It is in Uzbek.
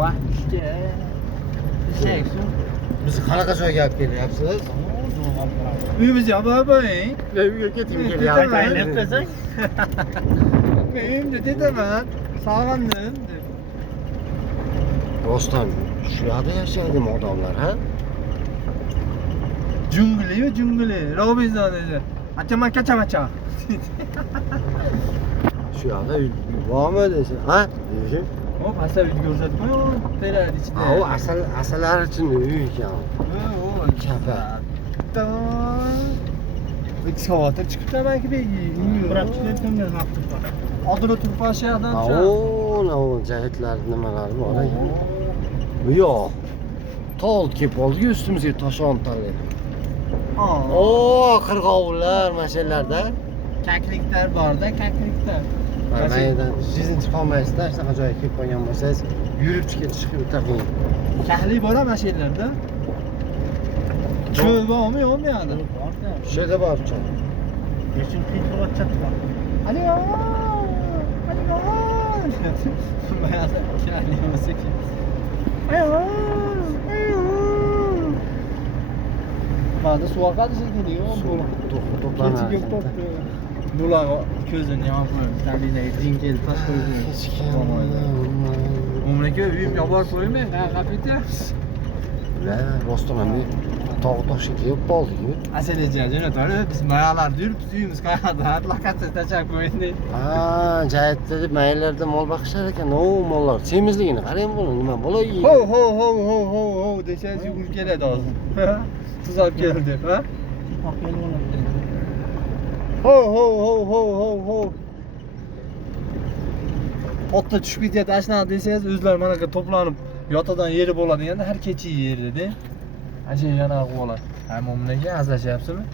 Vah işte. Seksin. Biz qanaqa joyga olib kelyapsiz? Uyimizga olib boring. Uyga ketib kelyapmiz. Taklif qilsang. Men dedaman, sog'indim deb. Rostdan shu yerda yashaydimi odamlar, ha? Jungli, jungli. Robinzon edi. Achama-kachamacha. Shu yerda uy bormi desa, ha? Deyishim. O pastda uyni ko'rsatib qo'y, teradi ichida. Ha, u asallar uchun uy ekan. O, Chapa. Ikki soatda chiqibdi manki begi. Biroq chiqayotganlar haqda bor. Odira turpashiyadan Ha, o jahitlar nimalari bor ekan. Bu yo'q. Tol kelib oldi, ustimizga toshon taladi. O, qirg'ovullar, mashalarda. Kakliklar borda, kakliklar. Maydan sizni chiqolmaysizlar, shunaqa joyga kelib qolgan bo'lsangiz, yurib chiqib o'ta qiyin. Kaklik bor ham shu yerlarda. Cho'l bormi, yo'qmi yoqda? Shu yerda bor cho'l. Yechim qiynayotgan bor. Hadi yo. Hadi yo. Mayasa kaklik bo'lsa kerak. Ayo. Mana suv oqadi shekilli, To'planadi. Bular ko'zini yopib, kabinaga din kelib tosh qo'ydi. Hech kim. Umrga uyim yopib qo'ymayman, qaqab ketyapsiz. Ular rostdan ham tog' toshga kelib qoldik-ku. Jo'natadi, biz mayalarda yuribmiz, uyimiz qayerda? Lokatsiya tashab qo'yindi. Ha, jayatda deb maylarda mol boqishar ekan. O, mollar semizligini qarang buni, nima bo'lay? Ho desangiz yugurib keladi hozir. Siz olib keldi deb, ha? Ho. Otda tushib ketyapti, ashnaqa desangiz, o'zlari mana bu to'planib yotadan yeri bo'ladi, endi har kecha yerdi-da. Ana yana qilib oladi. Ha, momlaga azlashyapsizmi?